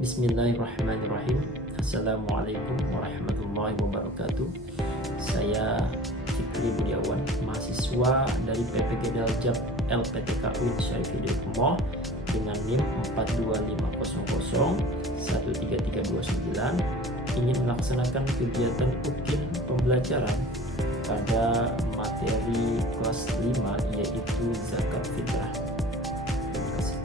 Bismillahirrahmanirrahim. Assalamualaikum warahmatullahi wabarakatuh. Saya Fikri Budiawan, mahasiswa dari PPG Daljab LPTK UIN Syarif Hidayatullah dengan NIM 42500 ingin melaksanakan kegiatan rutin pembelajaran pada materi kelas 5 yaitu zakat fitrah. Terima kasih.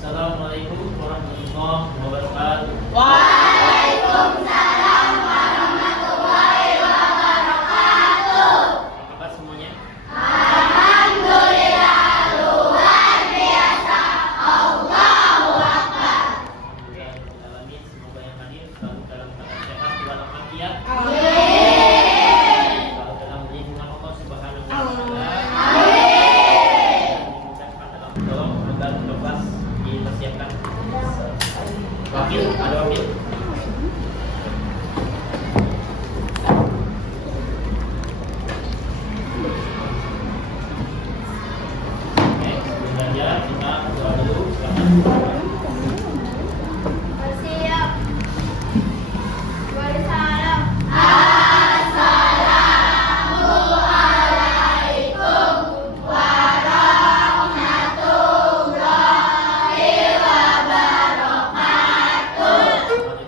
Assalamualaikum warahmatullahi wabarakatuh. Waalaikumsalam warahmatullahi wabarakatuh. Apa kabar semuanya? Alhamdulillah, luar biasa. Allahu Akbar. Alhamdulillah, semoga yang hadir selalu dalam keadaan sehat walafiat. Amin. Selalu dalam lindungan Allah Subhanahu wa taala. Amin. Mengucapkan dalam tolong agar kelas dipersiapkan. Wakil, ada wakil. Oke, sebelum belajar kita doa dulu. Bersiap. Waalaikumsalam. Assalamualaikum warahmatullahi wabarakatuh.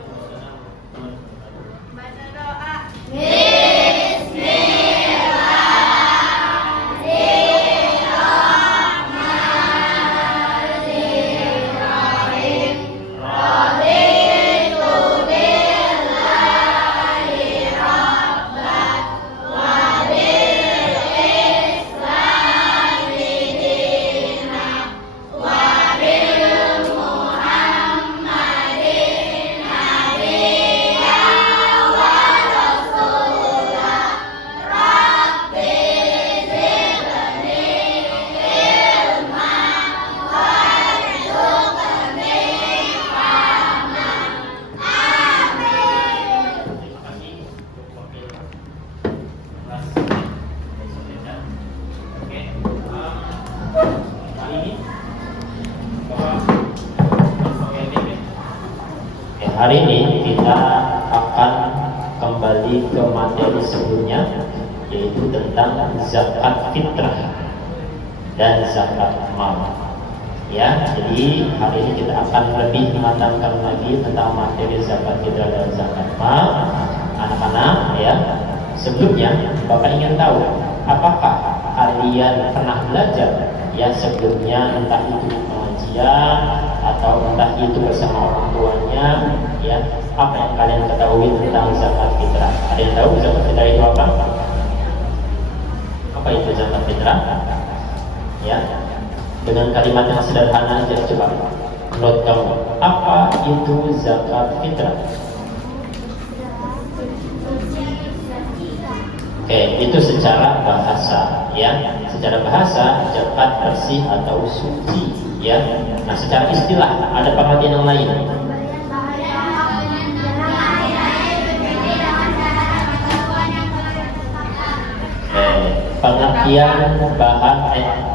Baca doa. Bismillahirrahmanirrahim. Raditu billahi rabban wa bil islami dinan wa bil muhammadin nabiyyan wa rasulah. Rabbi zidni ilman warzuqni fahman. Amin. Terima kasih untuk wakil kelas besok belajar. Oke, kali ini bahwa hari ini kita akan kembali ke materi sebelumnya, yaitu tentang zakat fitrah dan zakat mal. Ya, jadi hari ini kita akan lebih mematangkan lagi tentang materi zakat fitrah dan zakat mal. Anak-anak, ya, sebelumnya Bapak ingin tahu apakah kalian pernah belajar ya sebelumnya, entah itu di pengajian atau entah itu bersama orang tuanya, ya, apa yang kalian ketahui tentang zakat fitrah? Ada yang tahu zakat fitrah itu apa? Apa itu zakat fitrah? Ya, dengan kalimat yang sederhana aja, coba menurut kamu apa itu zakat fitrah? Oke, itu secara bahasa, ya. Secara bahasa zakat bersih atau suci, ya. Nah, secara istilah ada pengertian yang lain.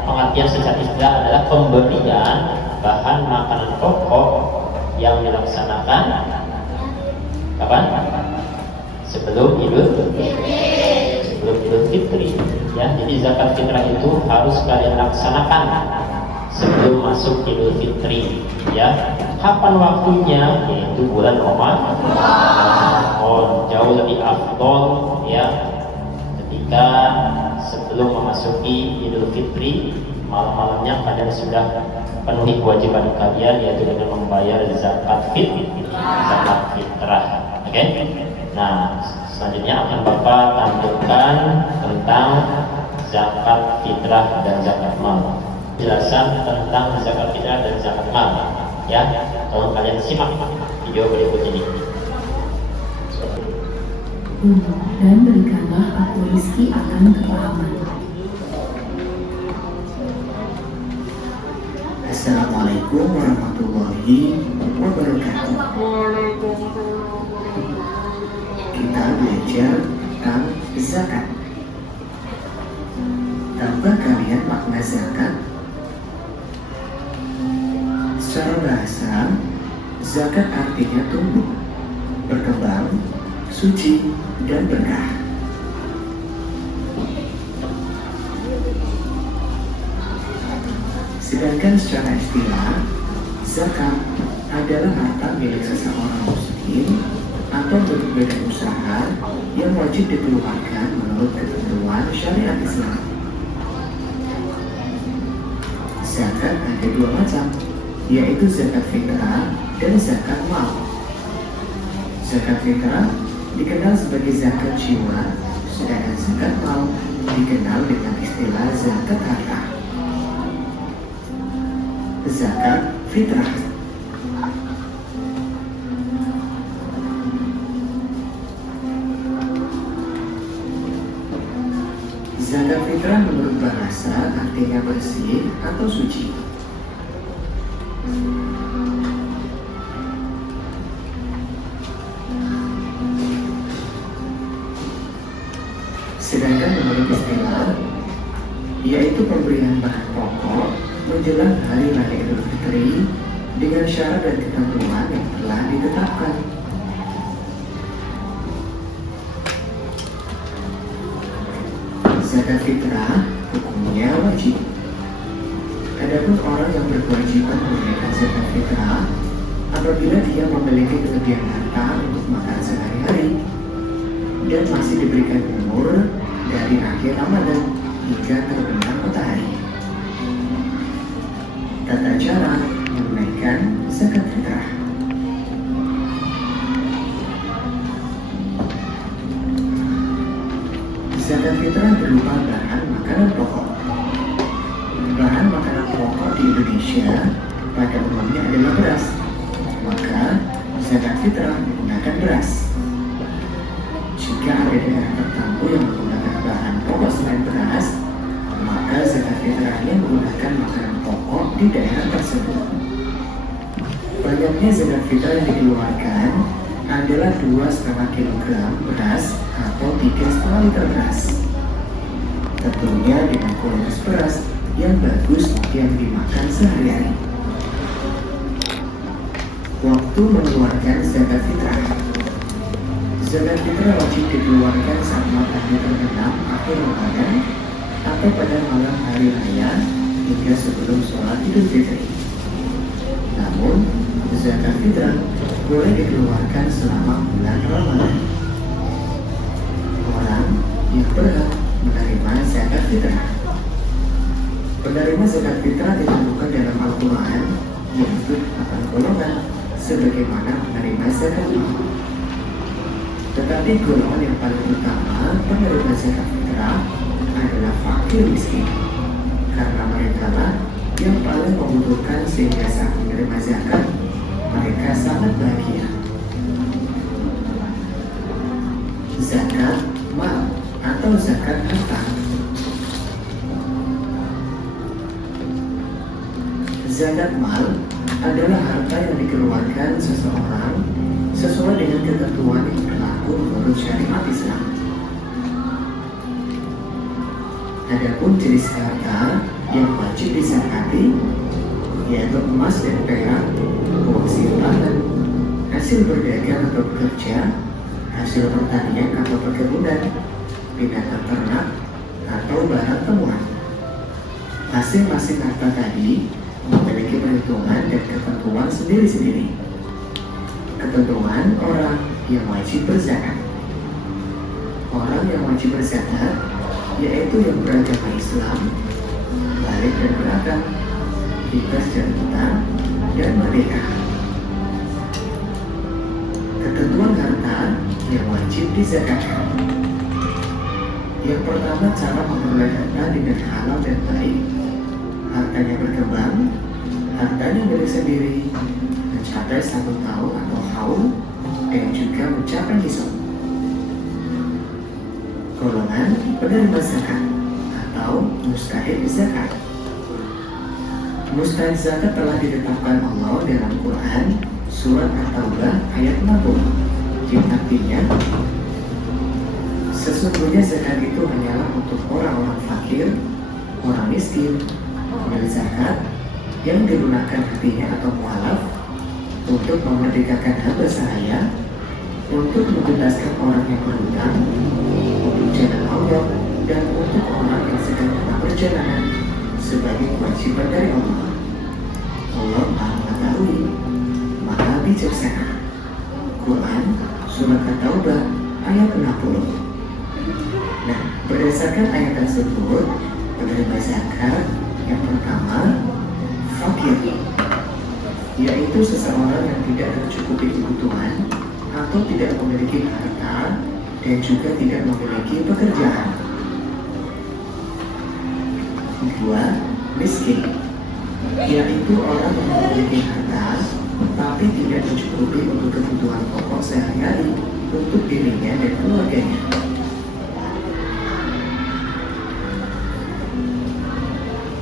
Pengertian secara istilah adalah pemberian bahan makanan pokok yang dilaksanakan kapan? Sebelum Idul Fitri, ya. Jadi zakat fitrah itu harus kalian laksanakan sebelum masuk Idul Fitri, ya. Kapan waktunya? Yaitu bulan Ramadan. Oh, jauh lebih afdol, ya, ketika sebelum memasuki Idul Fitri, malam-malamnya kalian sudah penuhi kewajiban kalian, yaitu dengan membayar zakat fitrah. Oke? Nah, selanjutnya akan Bapak tampilkan tentang zakat fitrah dan zakat mal. Penjelasan tentang zakat fitrah dan zakat mal, ya. Tolong kalian simak video berikut ini. Dan berikanlah aku rezeki akan kepahaman. Assalamualaikum warahmatullahi wabarakatuh. Kita belajar tentang zakat. Tahukah kalian makna zakat? Secara bahasa, Zakat artinya tumbuh, berkembang, suci, dan berkah. Sedangkan secara istilah, zakat adalah harta milik seseorang muslim atau milik badan usaha yang wajib dikeluarkan menurut ketentuan syariat Islam. Zakat ada dua macam, yaitu zakat fitrah dan zakat mal. Zakat fitrah dikenal sebagai zakat jiwa, sedangkan zakat mal dikenal dengan istilah zakat harta. Zakat fitrah. Zakat fitrah menurut bahasa artinya bersih atau suci. Sedangkan menurut istilah, yaitu pemberian bahan pokok menjelang hari raya Idul Fitri dengan syarat dan ketentuan yang telah ditetapkan. Zakat fitrah hukumnya wajib. Adapun orang yang berkewajiban menunaikan zakat fitrah apabila dia memiliki kelebihan harta untuk makan sehari-hari dan masih diberikan umur dari akhir Ramadan hingga terbenam matahari. Tata cara menunaikan zakat fitrah. Zakat fitrah berupa bahan makanan pokok. Bahan makanan pokok di Indonesia pada umumnya adalah beras. Maka zakat fitrah menggunakan beras. Jika ada daerah tertentu yang menggunakan bahan pokok selain beras, maka zakat fitrahnya menggunakan makanan pokok di daerah tersebut. Banyaknya zakat fitrah yang dikeluarkan adalah 2,5 kg beras atau 3,5 liter beras. Tentunya dengan kualitas beras yang bagus yang dimakan sehari-hari. Waktu mengeluarkan zakat fitrah. Zakat fitrah wajib dikeluarkan saat matahari terbenam akhir Ramadan atau pada malam hari raya hingga sebelum sholat Idul Fitri. Namun, zakat fitrah boleh dikeluarkan selama bulan Ramadan. Orang yang berhak menerima zakat fitrah. Penerima zakat fitrah ditentukan dalam Al-Quran, yaitu 8 golongan, sebagaimana menerima zakat mal. Tetapi golongan yang paling utama penerima zakat fitrah adalah fakir miskin, karena mereka lah yang paling membutuhkan sehingga saat menerima zakat mereka sangat bahagia. Zakat mal atau zakat harta. Zakat mal adalah harta yang dikeluarkan seseorang sesuai dengan ketentuan yang berlaku menurut syariat Islam. Adapun jenis harta yang wajib dizakati yaitu emas dan perak, uang simpanan, hasil berdagang atau bekerja, hasil pertanian atau perkebunan, binatang ternak, atau barang temuan. Masing-masing harta tadi memiliki perhitungan dan ketentuan sendiri-sendiri. Ketentuan orang yang wajib berzakat. Orang yang wajib berzakat yaitu yang beragama Islam, balik dan berakal, bebas dari hutang dan merdeka. Ketentuan harta yang wajib dizakatkan. Yang pertama, cara memperoleh harta dengan halal dan baik. Hartanya berkembang, hartanya milik sendiri, mencapai 1 tahun atau haul, dan juga mencapai hisab. Golongan penerima zakat atau mustahik zakat. Mustahik zakat telah ditetapkan Allah dalam Quran surat At-Taubah ayat 60, yang artinya sesungguhnya zakat itu hanyalah untuk orang-orang fakir, orang miskin, pemilik zakat yang digunakan hatinya atau mualaf, untuk memerdekakan hamba sahaya, untuk membebaskan orang yang berhutang, untuk jalan Allah, dan untuk orang yang sedang dalam perjalanan sebagai kewajiban dari Allah. Allah Maha Mengetahui, Maha Bijaksana. Quran Surat At-Taubah ayat 60. Nah, berdasarkan ayat tersebut, penerima zakat yang pertama, fakir, yaitu seseorang yang tidak tercukupi kebutuhan atau tidak memiliki harta dan juga tidak memiliki pekerjaan. Kedua, miskin, yaitu orang yang memiliki harta tapi tidak mencukupi untuk kebutuhan pokok sehari-hari untuk dirinya dan keluarganya.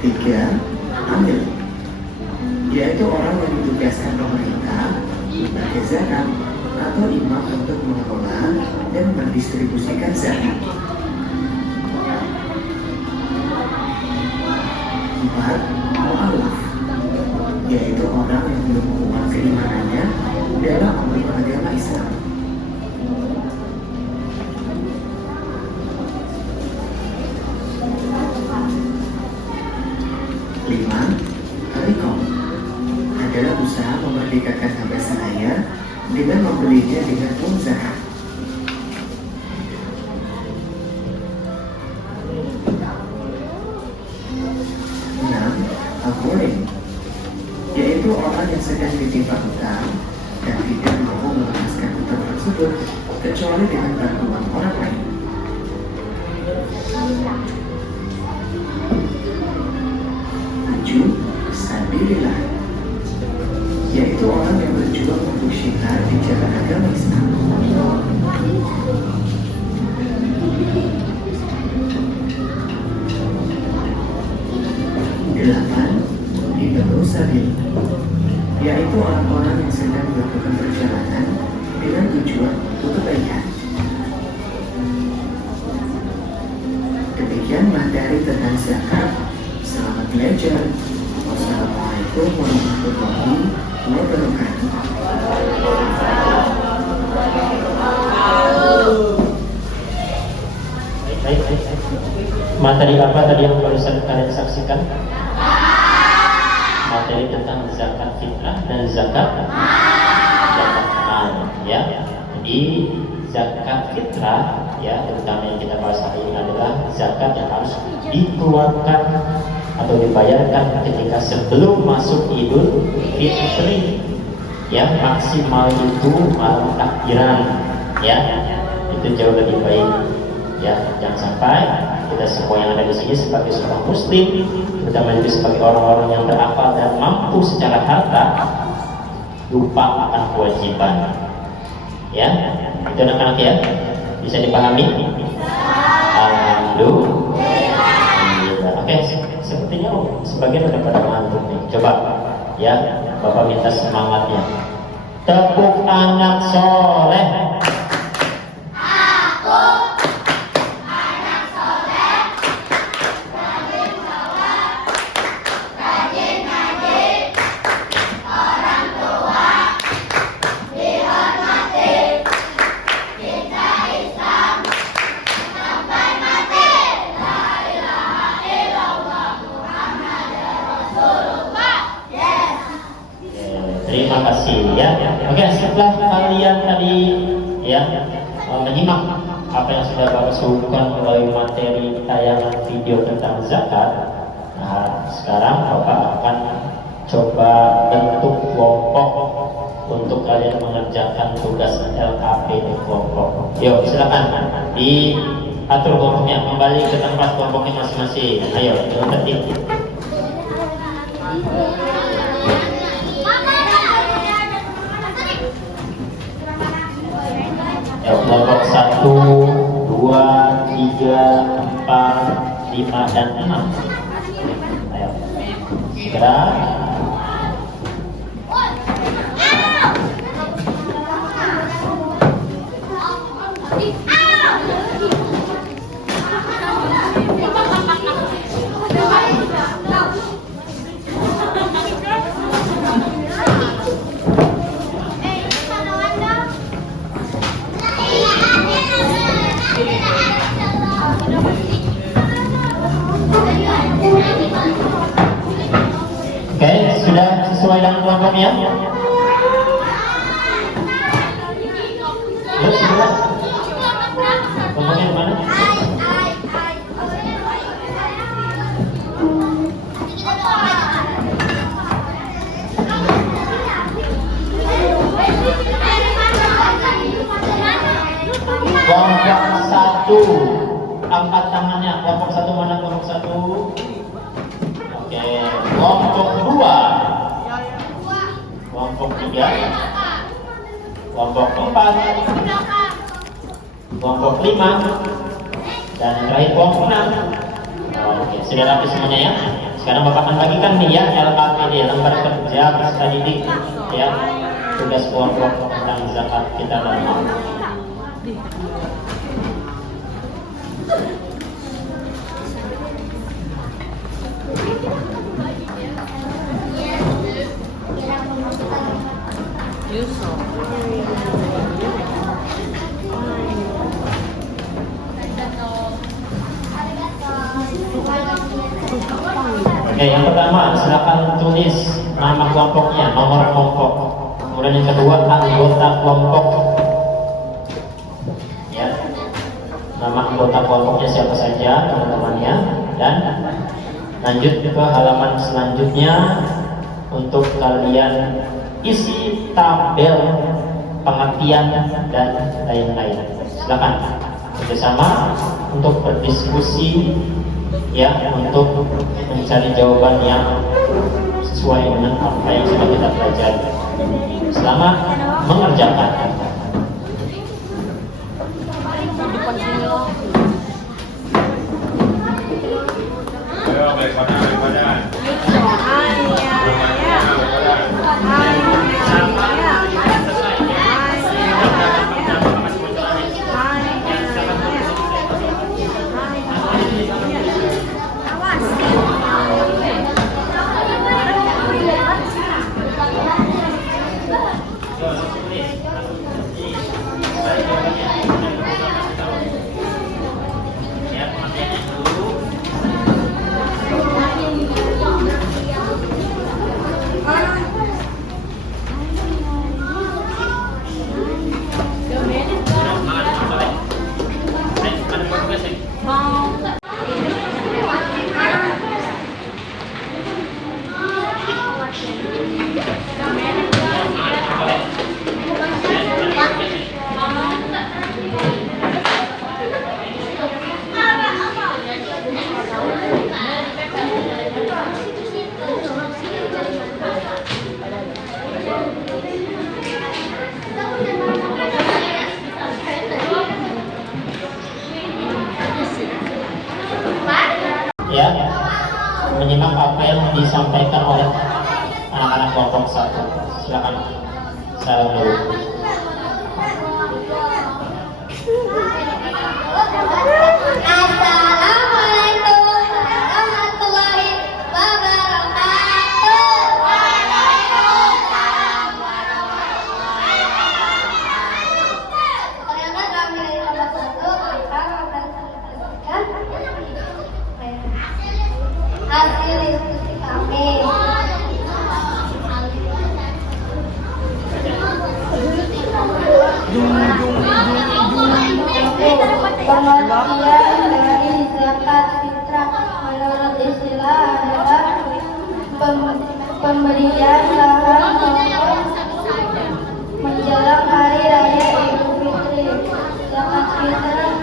Tiga, amil, yaitu orang yang ditugaskan pemerintah sebagai zakat atau imam untuk mengelola dan mendistribusikan zakat. Empat, mu'alaf, yaitu orang yang belum menguat keimanannya dalam memeluk agama Islam. Lima, riqab, adalah usaha memerdekakan hamba sahaya dengan membelinya dengan uang zakat. 6, al-ghurim, yaitu orang yang sedang ditimpa hutang dan tidak mau melunaskan hutang tersebut kecuali dengan bantuan orang lain. 7, sabilillah, yaitu orang yang berjuang untuk syiar di jalan agama Islam. 8, ibnu sabil, yaitu orang-orang yang sedang melakukan perjalanan dengan tujuan untuk kebaikan. Demikian materi tentang zakat. Selamat belajar. Wassalamualaikum warahmatullahi wabarakatuh. Baik. Materi apa tadi yang barusan kalian saksikan? Materi tentang zakat fitrah dan zakat mal, ya. Jadi zakat fitrah, ya, terutama yang kita bahas hari ini adalah zakat yang harus dikeluarkan atau dibayarkan ketika sebelum masuk Idul Fitri, ya, maksimal itu malam takbiran, ya, itu jauh lebih baik, ya. Jangan sampai kita semua yang ada di sini sebagai seorang muslim, terutama juga sebagai orang-orang yang berakal dan mampu secara harta, lupa akan kewajiban, ya. Itu anak-anak, ya, bisa dipahami? Alhamdulillah. Oke, sepertinya sebagian udah pada ngantuk nih. Coba, ya, Bapak minta semangatnya. Tepuk anak soleh. Terima kasih, ya. Oke, setelah kalian tadi, ya, menyimak apa yang sudah Bapak suguhkan melalui materi tayangan video tentang zakat, nah sekarang Bapak akan coba bentuk kelompok untuk kalian mengerjakan tugas LKP di kelompok. Yuk, silakan diatur kelompoknya, kembali ke tempat kelompoknya masing-masing. Ayo, tertib. Kelompok 1, 2, 3, 4, 5, dan 6. Ayo, segera. sudah sesuai dengan kelompoknya? Lihat sudah. Kelompoknya di mana? Kelompok satu, angkat tangannya. Kelompok satu mana? Kelompok satu. Oke, kelompok dua, kelompok tiga, kelompok empat, kelompok lima, dan yang terakhir kelompok enam. Oke, sudah rapi semuanya ya. Sekarang Bapak akan bagikan nih ya LKPD, lembar kerja peserta didik ya, tugas kelompok tentang zakat fitrah dan mal. Oke, yang pertama silakan tulis nama kelompoknya, nomor kelompok. Kemudian yang kedua anggota kelompok. Ya, nama anggota kelompoknya siapa saja teman-temannya, dan lanjut ke halaman selanjutnya untuk kalian isi tabel pengertian dan lain-lain. Silakan bersama untuk berdiskusi ya, untuk mencari jawaban yang sesuai dengan apa yang sudah kita pelajari. Selamat mengerjakan. Ya, menyimak apa yang disampaikan oleh anak-anak kelompok satu. Silakan salam dulu. Assalamualaikum warahmatullahi wabarakatuh. Waalaikumsalam warahmatullahi wabarakatuh. Ternyata kami dari kelompok satu kita akan menjelaskan hasil diskusi kami. Pengertian dari zakat fitrah menurut istilah adalah pemberian lahan pokok menjelang hari raya Idul Fitri. Zakat fitrah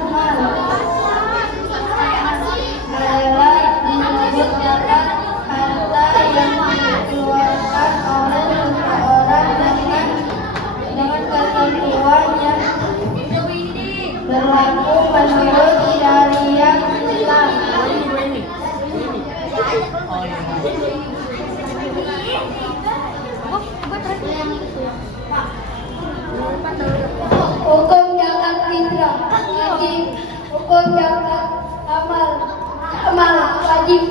adalah disebut zakat harta yang dikeluarkan oleh seseorang dengan ketentuan yang berlaku menurut syariat Islam. Hukum zakat fitrah wajib, hukum zakat amal wajib.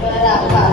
Berapa?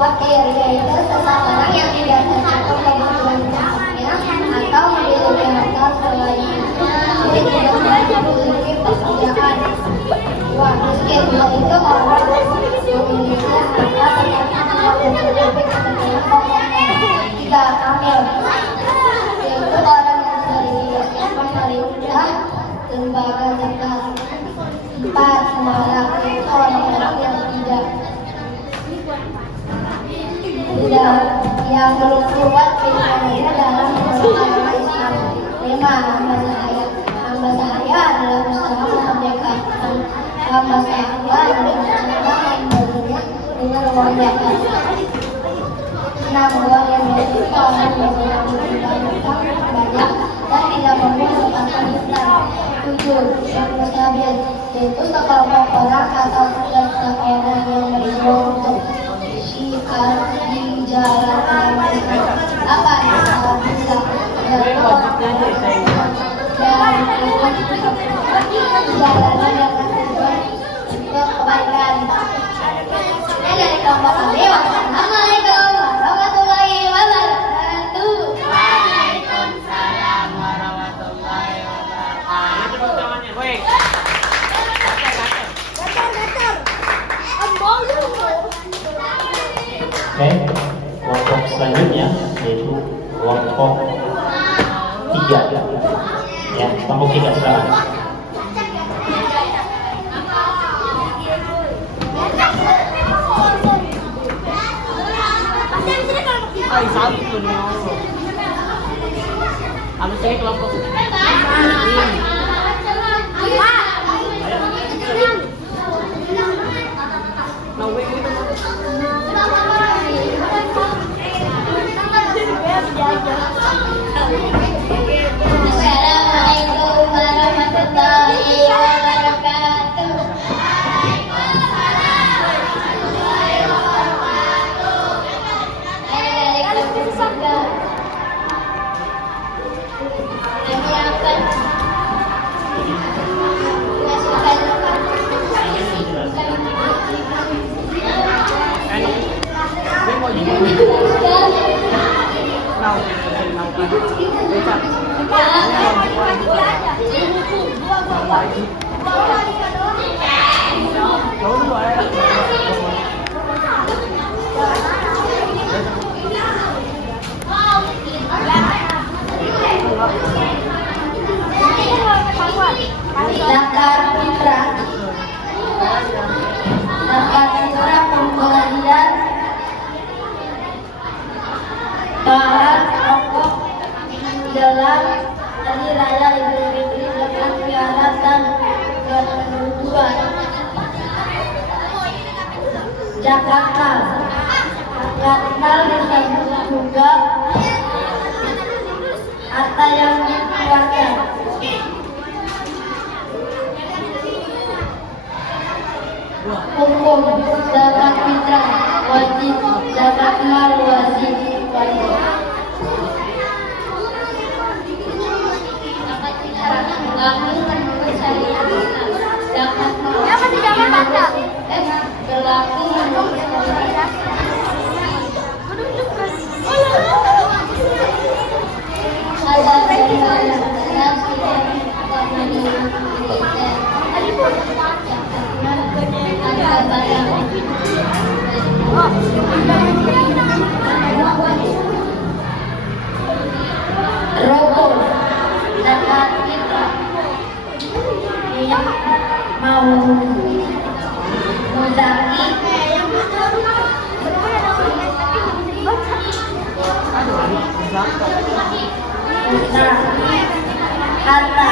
fakir, yaitu seseorang yang tidak tercakup kebutuhan pokoknya atau memiliki harta selain itu, jadi tidak memiliki pekerjaan. Dua, miskin, yaitu orang memiliki harta tetapi tidak mencukupi kebutuhan pokoknya. Tiga, kamil, yaitu orang yang sering dipersiapkan meriah lembaga zakat. Empat, malak, yaitu orang-orang yang yang belum kuat keimanannya dalam agama Islam. Lima, hamba sahaya. Hamba sahaya adalah usaha memerdekakan hamba sahaya dengan cara membelinya dengan uang zakat. Enam, uang yang dimiliki orang yang tidak banyak dan tidak mampu melepaskan hutang. Tujuh, yang mustabil, yaitu sekelompok orang atau seseorang yang berjuang untuk syiar di jalan agama Islam. Apa yang salah bisa yaitu orang dan jalannya dengan tujuan untuk kebaikan. Ini dari kelompok kami. Wassalamualaikum warahmatullahi wabarakatuh. Waalaikumsalam warahmatullahi wabarakatuh. Baik. Oke, kelompok selanjutnya yaitu kelompok 3. Ya, kelompok 3 sekarang. Sabi ko niyo. Ano sa'yo kelompok? Assalamualaikum warahmatullahi wabarakatuh. Kami akan zakat fitrah. Zakat fitrah pemberian bahan pokok dalam hari raya Idul Fitri dengan piala dan ketentuan. Zakat mal. Zakat mal disebut juga harta yang dikeluarkan. Hukum zakat fitrah wajib, zakat mal wajib. Zakat fitrah berlaku menurut syariat Islam. Zakat mal berlaku menurut syariat. Ada rokok zakat fitrah yang mau muzaki harta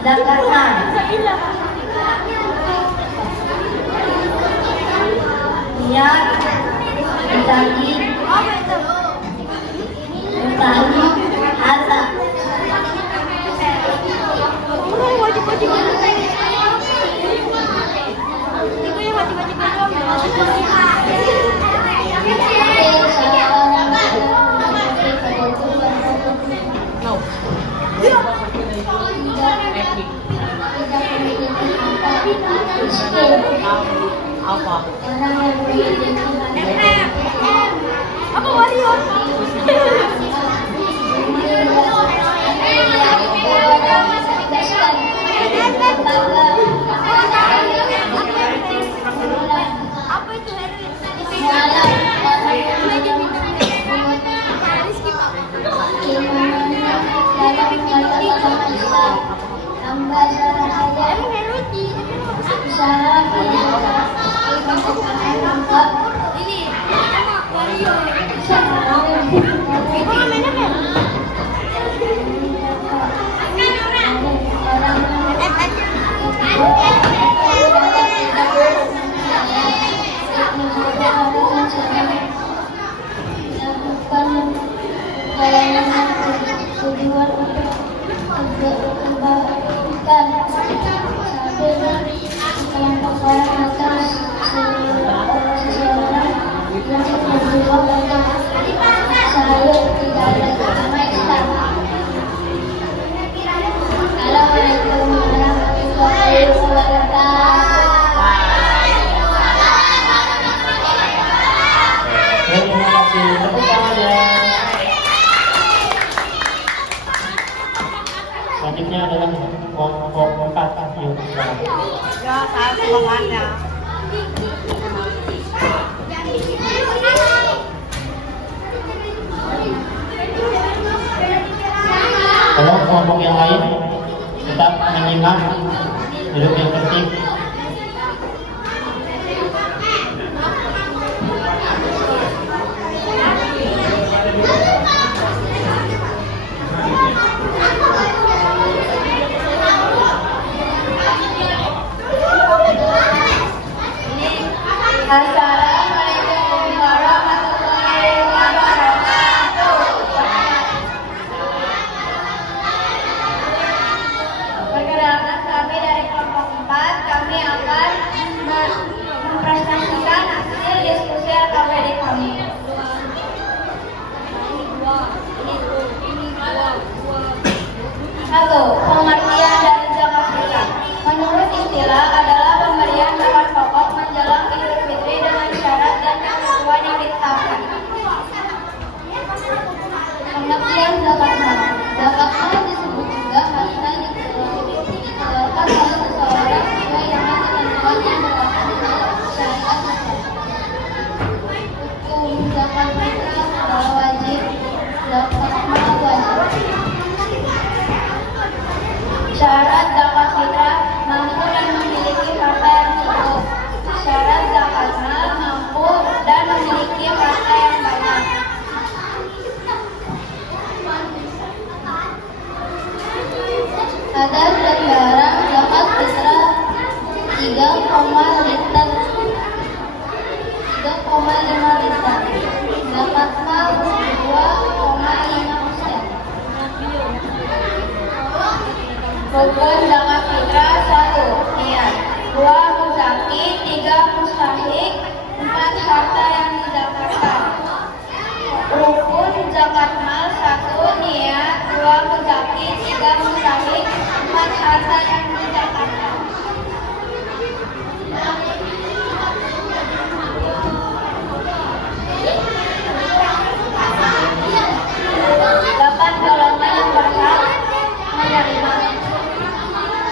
zakatan niat muzaki mutahi harta Apa? Orang yang memiliki Apa Mario? Apa itu tujuan untuk kebaikan kelompok orang atas seseorang yang berjuang untuk saya tidak ada agama Islam. Assalamualaikum warahmatullahi wabarakatuh. Terima kasih. Tepuk tangan ya. Selanjutnya adalah kelompok 4. Yuk, silakan. Ya, saya semangatnya. Kalau kelompok yang lain tetap menyimak, duduk yang tertib. Assalamualaikum warahmatullahi wabarakatuh. Perkenalkan, kami dari kelompok 4, kami akan mempresentasikan hasil diskusi LKPD kami. Satu, pengertian dari zakat fitrah. Menurut istilah adalah pemberian zakat pokok menjelang Idul Fitri dengan syarat dan ketentuan yang ditetapkan. Pengertian zakat mal. Zakat mal disebut juga harta yang dikeluarkan oleh seseorang sesuai dengan ketentuan yang berlaku dalam syariat Islam. Hukum zakat fitrah adalah wajib. Zakat mal wajib. Syarat zakat fitrah mampu dan memiliki harta yang cukup. Syarat zakat mal mampu dan memiliki harta yang banyak. Kadar dan barang zakat fitrah 3,5 liter. Zakat mal 2,5%. Rukun zakat fitrah 1. Niat 2. Muzaki 3. Mustahik 4. Harta yang dizakatkan. Rukun zakat mal 1. Niat 2. Muzaki 3. Mustahik 4. Harta yang dizakatkan. 8 golongan yang berhak menerima.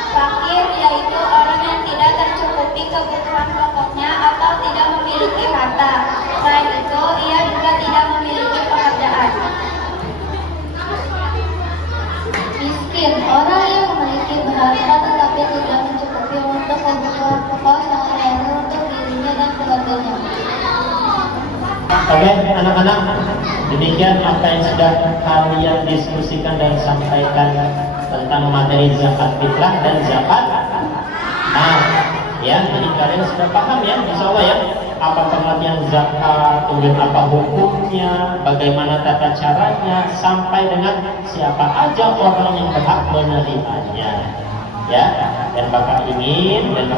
Fakir yaitu orang yang tidak tercukupi kebutuhan pokoknya atau tidak memiliki harta. Selain itu, ia juga tidak memiliki pekerjaan. Miskin, orang yang memiliki harta tetapi tidak mencukupi untuk kebutuhan pokok sehari-hari untuk dirinya dan keluarganya. Oke, anak-anak, demikian apa yang sudah kalian diskusikan dan sampaikan tentang materi zakat fitrah dan zakat. Nah, ya, jadi kalian sudah paham ya, insya Allah ya, apa pengertian zakat, kemudian apa hukumnya, bagaimana tata caranya, sampai dengan siapa aja orang yang berhak menerimanya. Ya, dan Bapak ingin dan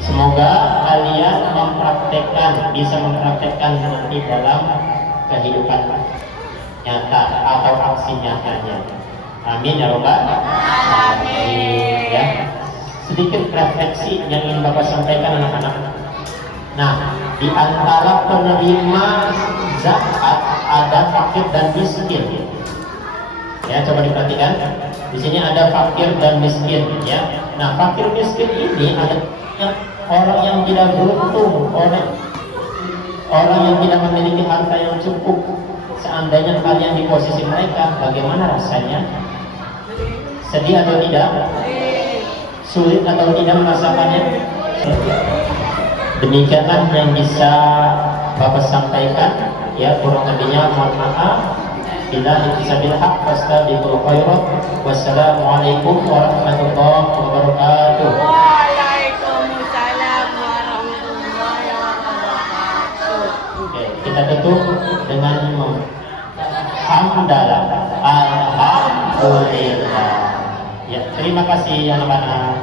semoga kalian bisa mempraktekkan nanti dalam kehidupan nyata atau aksi nyatanya. Amin ya Rabbal Alamin. Ya, sedikit refleksi yang ingin Bapak sampaikan anak-anak. Nah, Di antara penerima zakat ada fakir dan miskin. Ya, coba diperhatikan. Di sini ada fakir dan miskin, ya. Nah, fakir miskin ini ada orang yang tidak beruntung, orang yang tidak memiliki harta yang cukup. Seandainya kalian di posisi mereka, bagaimana rasanya? Sedih atau tidak? Sulit atau tidak merasakannya? Demikianlah yang bisa Bapak sampaikan. Ya, kurang lebihnya mohon maaf. Bila sabil haq fastabiqul khairat. Wassalamualaikum warahmatullahi wabarakatuh. Waalaikumsalam warahmatullahi wabarakatuh. Oke, kita tutup dengan hamdalah. Alhamdulillah. Ya, terima kasih anak-anak.